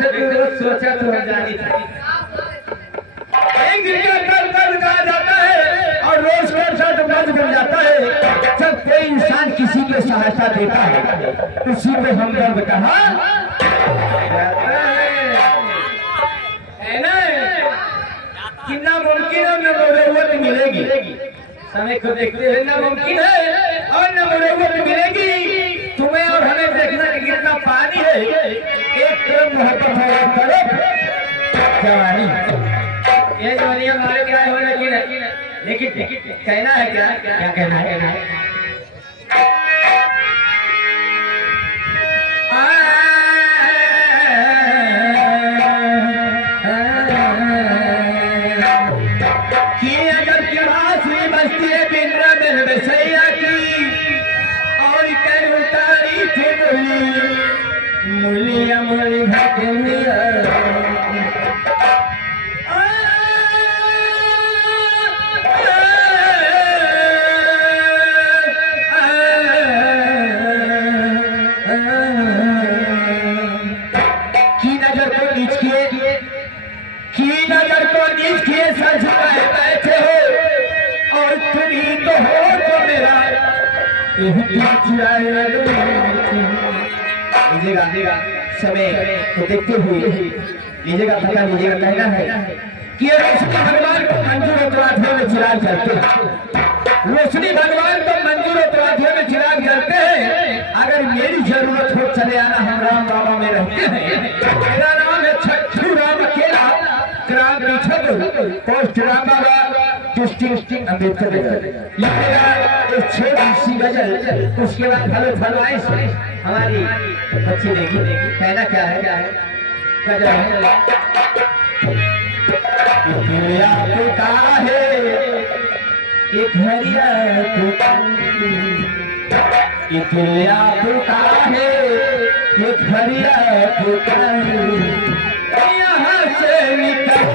वैसे तो रोज सोचा तो जानी था। एक दिन का कल कहा जाता है और रोज का साथ मज बन जाता है। जब कोई इंसान किसी को सहायता देता है उसी में हमदर्द कहा है ना। कितना मुमकिन है न मरवत मिलेगी, समय को देखते हुए ना मुमकिन है और न मरवत मिलेगी। तुम्हें और हमें देखना कि कितना पानी है, एक तरफ मोहब्बत है एक तरफ जवानी। ये जवानी हमारे क्या हो लेकिन कहना है क्या कहना है। मुलिया मुली भटनिया सर झुकाए बैठे हो और तुम ही तो हो तो मेरा लीजिएगा समय को देखते हुए लीजिएगा पता लीजिएगा। कहना है कि रोशनी भगवान को मंजूर उत्तराधिकार में चिराग जलते हैं। रोशनी भगवान को मंजूर उत्तराधिकार में चिराग जलते हैं। अगर मेरी जरूरत हो चले आना, हम राम बाबा में रहते हैं। मेरा नाम है छठू राम अकेला, ग्राम पोस्ट राम बाबा, डिस्ट्रिक्ट अम्बेडकर लिखेगा एक छोटी गजल। उसके बाद हेलो फरमाइश हमारी बच्ची देगी। कहना क्या है गजल है एक हरिया एक हरिया यहाँ से निकल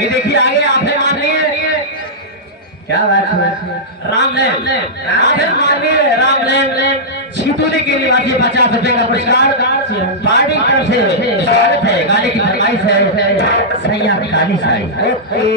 ये देखिए आगे आपने मान लिए क्या बात है राम ने आपने मान लिए राम ने सीधे शिवपुरी के निवासी 50 रुपए का पुरस्कार पार्टी की तरफ से स्वागत है। गाने की फरमाइश है सैया काली साड़ी। ओके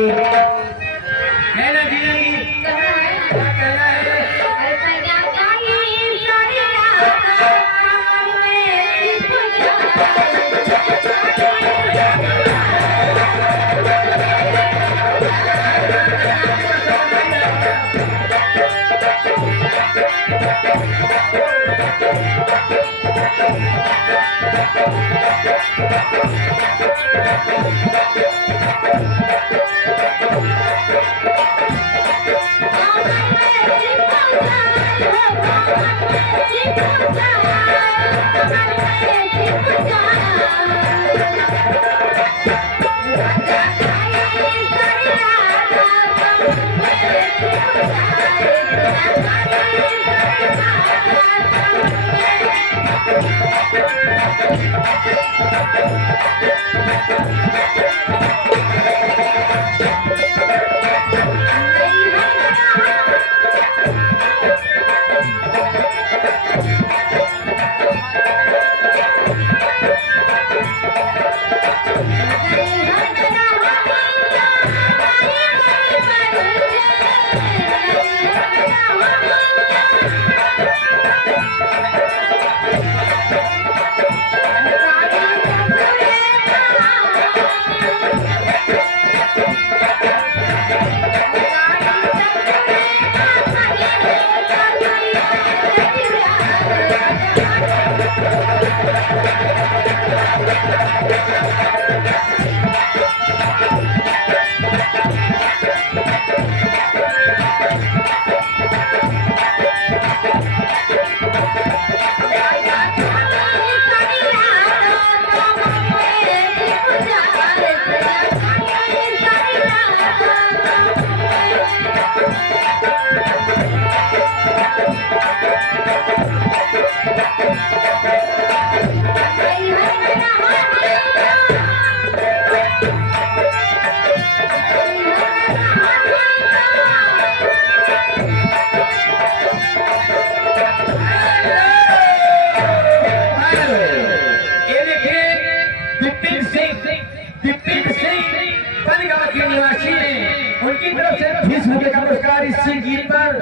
उनकी तरफ से 20 रुपए का पुरस्कार इस गीत पर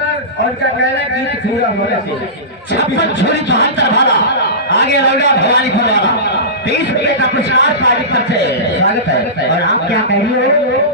और क्या कहना गीत पूरा होने से 56 छोरी 74 भाला आगे लगा भवानीपुर वाला 20 रुपए का पुरस्कार पार्टी पर से स्वागत है। और आप क्या कह रही हो?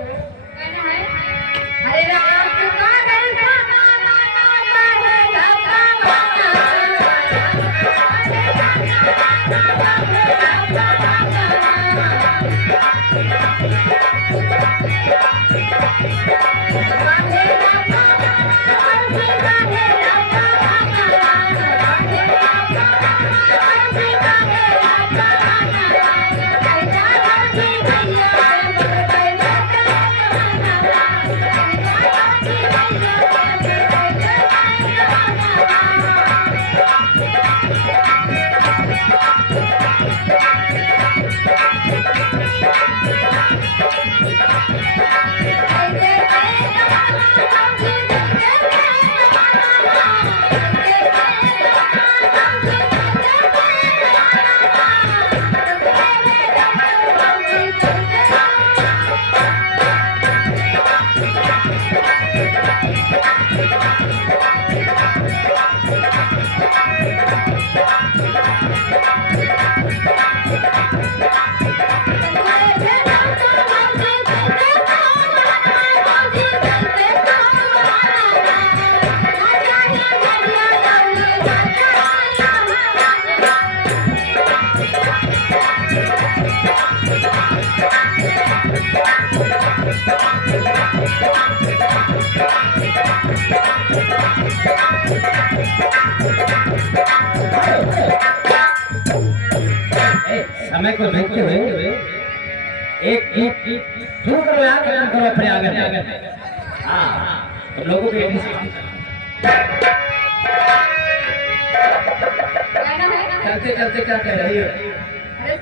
समय को देखते हुए एक शुरू करो यार, करो अपने आगे। हाँ तो लोगों को चलते चलते क्या कह रही हो? अरे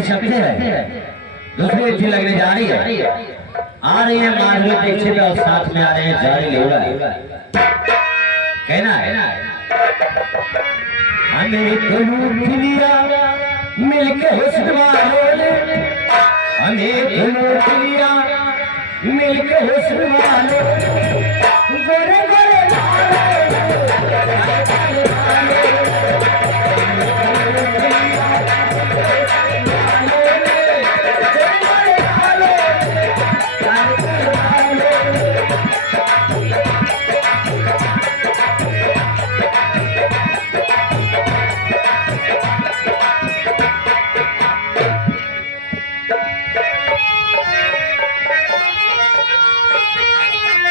छत्तीस सकते हैं, दूसरी अच्छी लगने जा रही है, आ रही है माधुरी दीक्षित और साथ में आ रहे हैं जारी लोड़ा। कहना है हमें तो लूट लिया मिलके हुस्न वालों ने, हमें तो लूट लिया मिलके हुस्न वालों